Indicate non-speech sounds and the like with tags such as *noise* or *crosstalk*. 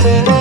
Thank *laughs* you.